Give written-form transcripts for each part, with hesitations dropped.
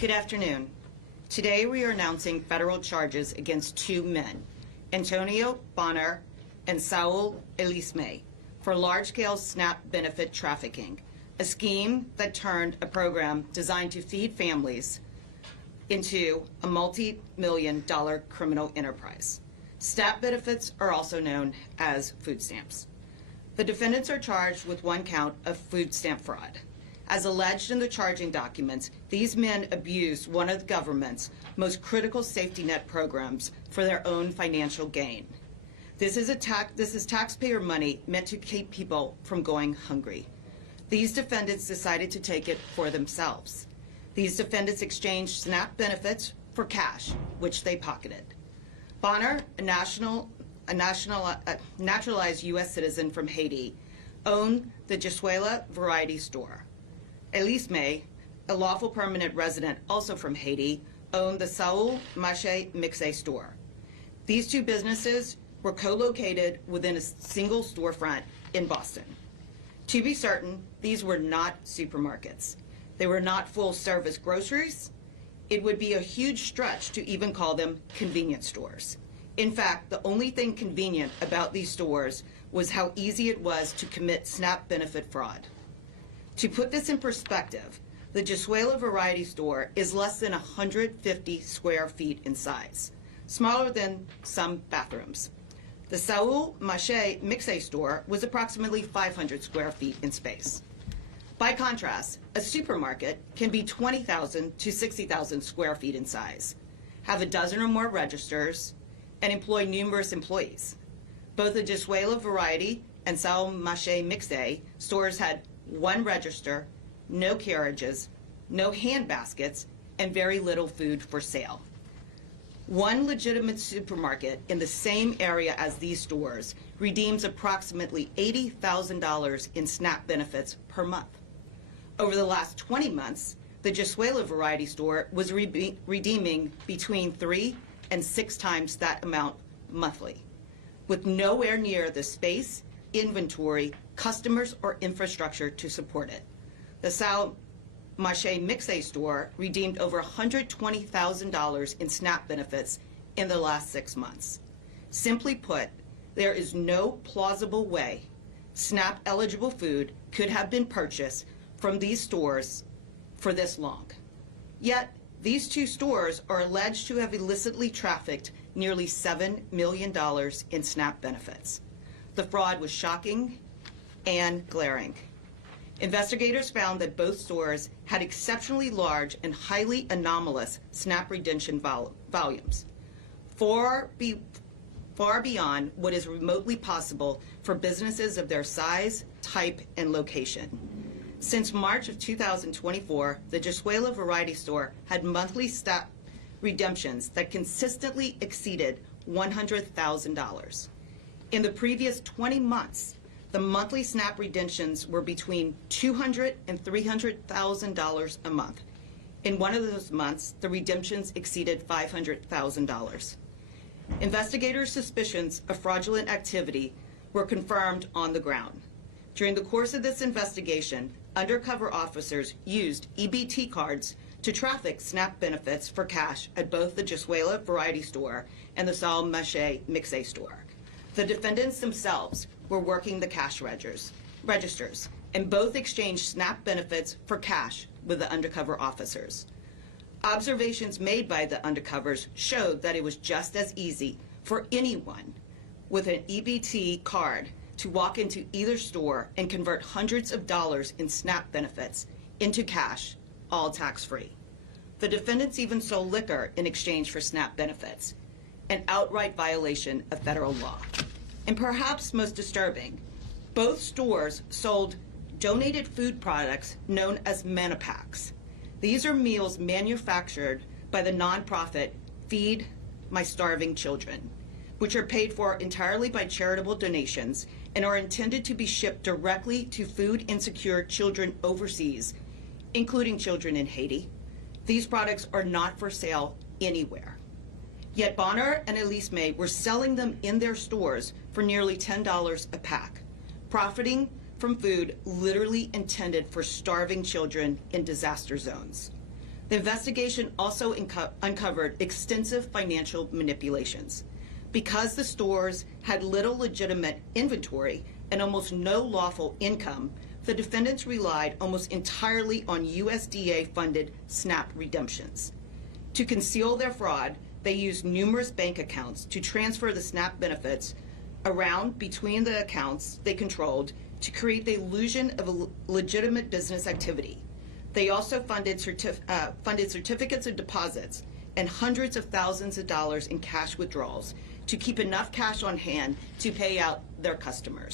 Good afternoon. Today we are announcing federal charges against two men, Antonio Bonner and Saul Elisme, for large-scale SNAP benefit trafficking, a scheme that turned a program designed to feed families into a multi-million-dollar criminal enterprise. SNAP benefits are also known as food stamps. The defendants are charged with one count of food stamp fraud. As alleged in the charging documents, these men abused one of the government's most critical safety net programs for their own financial gain. This is taxpayer money meant to keep people from going hungry. These defendants decided to take it for themselves. These defendants exchanged SNAP benefits for cash, which they pocketed. Bonner, a naturalized U.S. citizen from Haiti, owned the Jessuela Variety Store. Elisme, a lawful permanent resident also from Haiti, owned the Saul Mache Mixe store. These two businesses were co-located within a single storefront in Boston. To be certain, these were not supermarkets. They were not full-service groceries. It would be a huge stretch to even call them convenience stores. In fact, the only thing convenient about these stores was how easy it was to commit SNAP benefit fraud. To put this in perspective, the Jessuela Variety Store is less than 150 square feet in size, smaller than some bathrooms. The Saul Mache Mixe store was approximately 500 square feet in space. By contrast, a supermarket can be 20,000 to 60,000 square feet in size, have a dozen or more registers, and employ numerous employees. Both the Jessuela Variety and Saul Mache Mixe stores had one register, no carriages, no hand baskets, and very little food for sale. One legitimate supermarket in the same area as these stores redeems approximately $80,000 in SNAP benefits per month. Over the last 20 months, the Jessuela Variety Store was redeeming between 3 and 6 times that amount monthly, with nowhere near the space, inventory, customers, or infrastructure to support it. The Saul Mache Mixe store redeemed over $120,000 in SNAP benefits in the last 6 months. Simply put, there is no plausible way SNAP-eligible food could have been purchased from these stores for this long. Yet, these two stores are alleged to have illicitly trafficked nearly $7 million in SNAP benefits. The fraud was shocking and glaring. Investigators found that both stores had exceptionally large and highly anomalous SNAP redemption volumes, far beyond what is remotely possible for businesses of their size, type, and location. Since March of 2024, the Jessuela Variety Store had monthly SNAP redemptions that consistently exceeded $100,000. In the previous 20 months, the monthly SNAP redemptions were between $200,000 and $300,000 a month. In one of those months, the redemptions exceeded $500,000. Investigators' suspicions of fraudulent activity were confirmed on the ground. During the course of this investigation, undercover officers used EBT cards to traffic SNAP benefits for cash at both the Jessuela Variety Store and the Saul Mache Mixe store. The defendants themselves were working the cash registers, and both exchanged SNAP benefits for cash with the undercover officers. Observations made by the undercovers showed that it was just as easy for anyone with an EBT card to walk into either store and convert hundreds of dollars in SNAP benefits into cash, all tax-free. The defendants even sold liquor in exchange for SNAP benefits, an outright violation of federal law. And perhaps most disturbing, both stores sold donated food products known as Manipacks. These are meals manufactured by the nonprofit Feed My Starving Children, which are paid for entirely by charitable donations and are intended to be shipped directly to food-insecure children overseas, including children in Haiti. These products are not for sale anywhere. Yet Bonner and Elisme were selling them in their stores for nearly $10 a pack, profiting from food literally intended for starving children in disaster zones. The investigation also uncovered extensive financial manipulations. Because the stores had little legitimate inventory and almost no lawful income, the defendants relied almost entirely on USDA-funded SNAP redemptions. To conceal their fraud, they used numerous bank accounts to transfer the SNAP benefits around between the accounts they controlled to create the illusion of a legitimate business activity. They also funded certificates of deposits and hundreds of thousands of dollars in cash withdrawals to keep enough cash on hand to pay out their customers.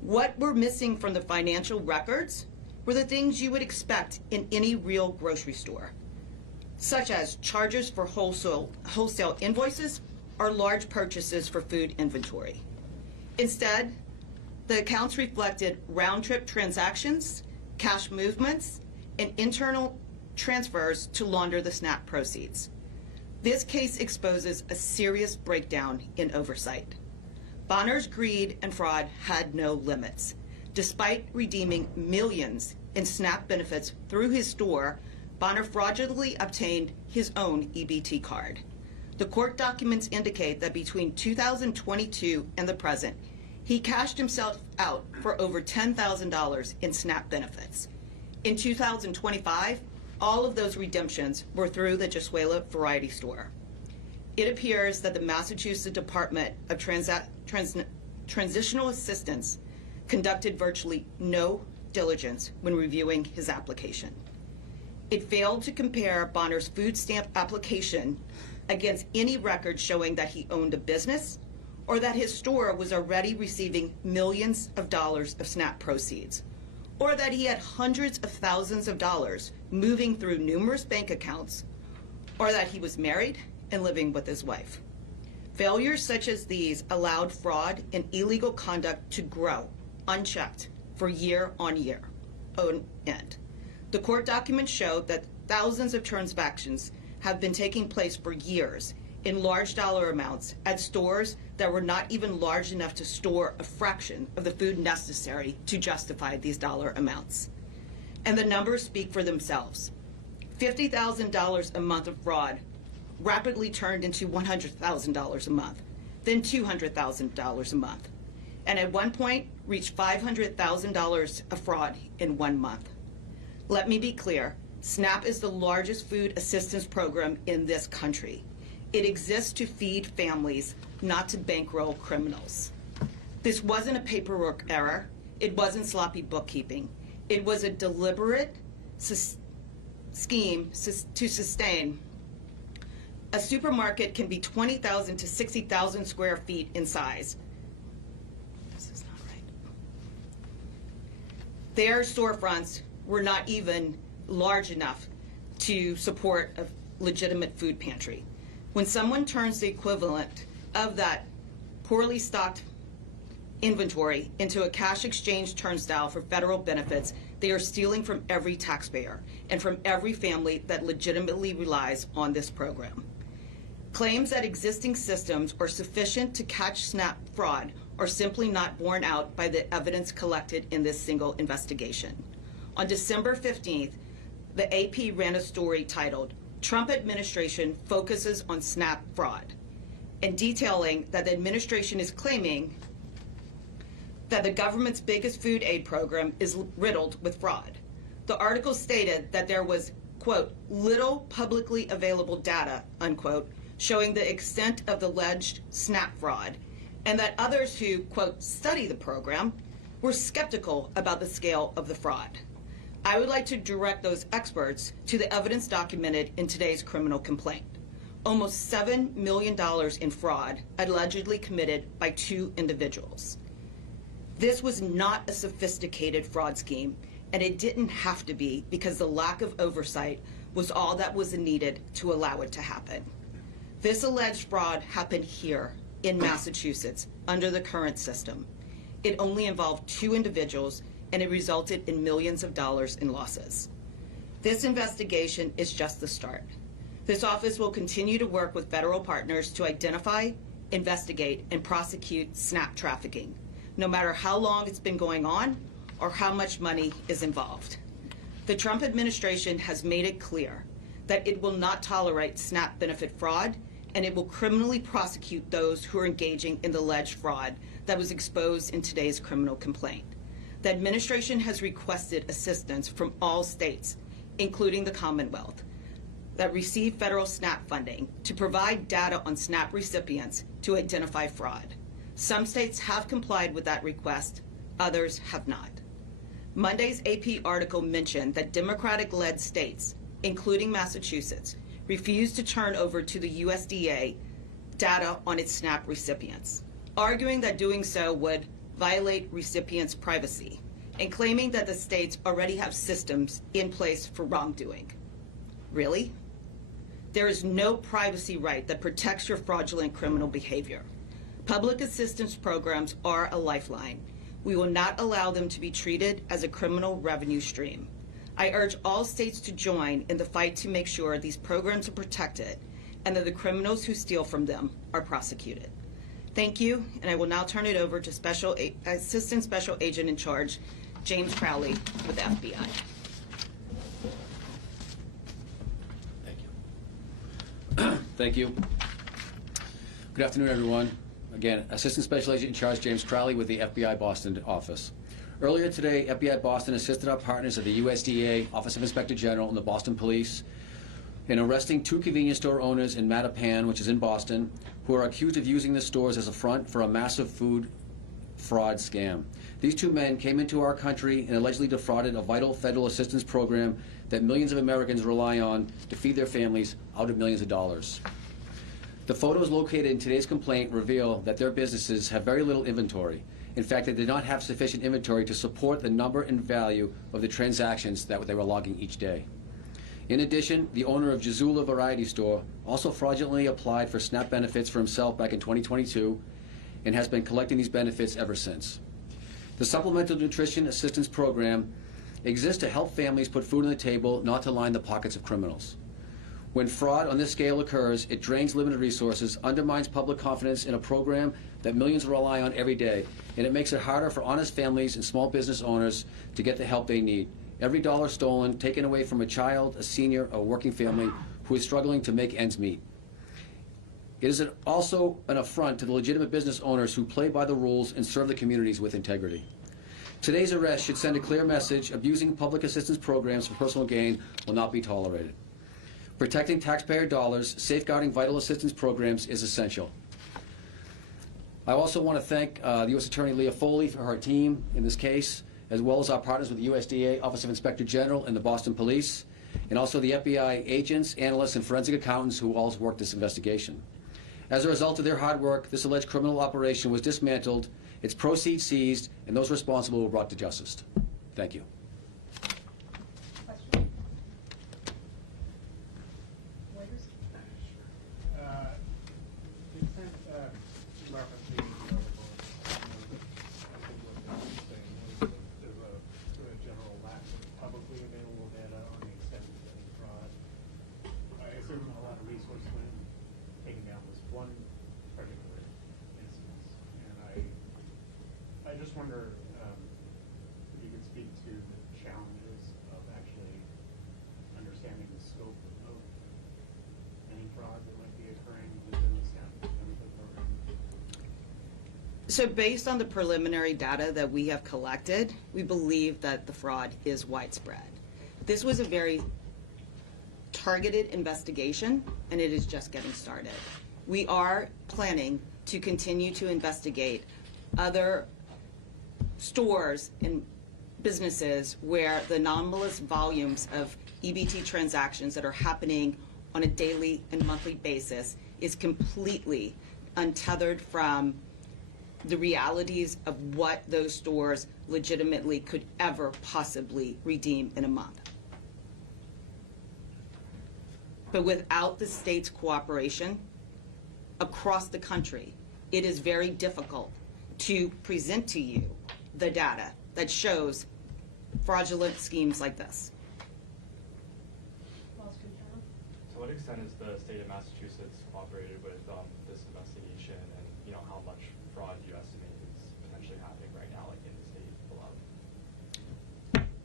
What were missing from the financial records were the things you would expect in any real grocery store, such as charges for wholesale invoices or large purchases for food inventory. Instead, the accounts reflected round-trip transactions, cash movements, and internal transfers to launder the SNAP proceeds. This case exposes a serious breakdown in oversight. Bonner's greed and fraud had no limits. Despite redeeming millions in SNAP benefits through his store, Bonner fraudulently obtained his own EBT card. The court documents indicate that between 2022 and the present, he cashed himself out for over $10,000 in SNAP benefits. In 2025, all of those redemptions were through the Joshuela Variety Store. It appears that the Massachusetts Department of Transitional Assistance conducted virtually no diligence when reviewing his application. It failed to compare Bonner's food stamp application against any record showing that he owned a business or that his store was already receiving millions of dollars of SNAP proceeds, or that he had hundreds of thousands of dollars moving through numerous bank accounts, or that he was married and living with his wife. Failures such as these allowed fraud and illegal conduct to grow unchecked for year on end. The court documents showed that thousands of transactions have been taking place for years in large dollar amounts at stores that were not even large enough to store a fraction of the food necessary to justify these dollar amounts. And the numbers speak for themselves. $50,000 a month of fraud rapidly turned into $100,000 a month, then $200,000 a month, and at one point reached $500,000 of fraud in 1 month. Let me be clear, SNAP is the largest food assistance program in this country. It exists to feed families, not to bankroll criminals. This wasn't a paperwork error. It wasn't sloppy bookkeeping. It was a deliberate scheme to sustain. A supermarket can be 20,000 to 60,000 square feet in size. This is not right. Their storefronts were not even large enough to support a legitimate food pantry. When someone turns the equivalent of that poorly stocked inventory into a cash exchange turnstile for federal benefits, they are stealing from every taxpayer and from every family that legitimately relies on this program. Claims that existing systems are sufficient to catch SNAP fraud are simply not borne out by the evidence collected in this single investigation. On December 15th, the AP ran a story titled, "Trump Administration Focuses on SNAP Fraud," and detailing that the administration is claiming that the government's biggest food aid program is riddled with fraud. The article stated that there was, quote, little publicly available data, unquote, showing the extent of the alleged SNAP fraud, and that others who, quote, study the program were skeptical about the scale of the fraud. I would like to direct those experts to the evidence documented in today's criminal complaint. Almost $7 million in fraud allegedly committed by 2 individuals. This was not a sophisticated fraud scheme, and it didn't have to be because the lack of oversight was all that was needed to allow it to happen. This alleged fraud happened here in Massachusetts under the current system. It only involved 2 individuals, and it resulted in millions of dollars in losses. This investigation is just the start. This office will continue to work with federal partners to identify, investigate, and prosecute SNAP trafficking, no matter how long it's been going on or how much money is involved. The Trump administration has made it clear that it will not tolerate SNAP benefit fraud, and it will criminally prosecute those who are engaging in the alleged fraud that was exposed in today's criminal complaint. The administration has requested assistance from all states, including the Commonwealth, that receive federal SNAP funding to provide data on SNAP recipients to identify fraud. Some states have complied with that request, others have not. Monday's AP article mentioned that Democratic-led states, including Massachusetts, refused to turn over to the USDA data on its SNAP recipients, arguing that doing so would violate recipients' privacy, and claiming that the states already have systems in place for wrongdoing. Really? There is no privacy right that protects your fraudulent criminal behavior. Public assistance programs are a lifeline. We will not allow them to be treated as a criminal revenue stream. I urge all states to join in the fight to make sure these programs are protected and that the criminals who steal from them are prosecuted. Thank you, and I will now turn it over to Assistant Special Agent in Charge, James Crowley with the FBI. Thank you. Good afternoon, everyone. Again, Assistant Special Agent in Charge James Crowley with the FBI Boston office. Earlier today, FBI Boston assisted our partners at the USDA, Office of Inspector General, and the Boston Police in arresting 2 convenience store owners in Mattapan, which is in Boston, who are accused of using the stores as a front for a massive food fraud scam. These 2 men came into our country and allegedly defrauded a vital federal assistance program that millions of Americans rely on to feed their families out of millions of dollars. The photos located in today's complaint reveal that their businesses have very little inventory. In fact, they did not have sufficient inventory to support the number and value of the transactions that they were logging each day. In addition, the owner of Jazula Variety Store also fraudulently applied for SNAP benefits for himself back in 2022 and has been collecting these benefits ever since. The Supplemental Nutrition Assistance Program exists to help families put food on the table, not to line the pockets of criminals. When fraud on this scale occurs, it drains limited resources, undermines public confidence in a program that millions rely on every day, and it makes it harder for honest families and small business owners to get the help they need. Every dollar stolen, taken away from a child, a senior, or a working family who is struggling to make ends meet. It is also an affront to the legitimate business owners who play by the rules and serve the communities with integrity. Today's arrest should send a clear message: abusing public assistance programs for personal gain will not be tolerated. Protecting taxpayer dollars, safeguarding vital assistance programs is essential. I also want to thank the U.S. Attorney Leah Foley for her team in this case, as well as our partners with the USDA, Office of Inspector General, and the Boston Police, and also the FBI agents, analysts, and forensic accountants who all worked this investigation. As a result of their hard work, this alleged criminal operation was dismantled, its proceeds seized, and those responsible were brought to justice. Thank you. I just wonder if you could speak to the challenges of actually understanding the scope of any fraud that might be occurring within the SNAP benefit program. So based on the preliminary data that we have collected, we believe that the fraud is widespread. This was a very targeted investigation, and it is just getting started. We are planning to continue to investigate other stores and businesses where the anomalous volumes of EBT transactions that are happening on a daily and monthly basis is completely untethered from the realities of what those stores legitimately could ever possibly redeem in a month. But without the state's cooperation across the country, it is very difficult to present to you the data that shows fraudulent schemes like this. To what extent has the state of Massachusetts cooperated with this investigation, and how much fraud you estimate is potentially happening right now, like in the state below?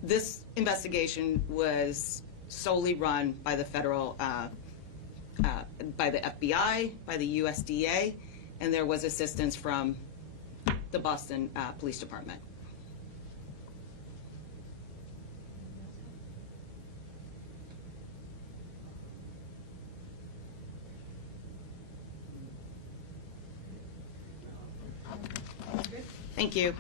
This investigation was solely run by the federal, by the FBI, by the USDA, and there was assistance from the Boston Police Department. Thank you.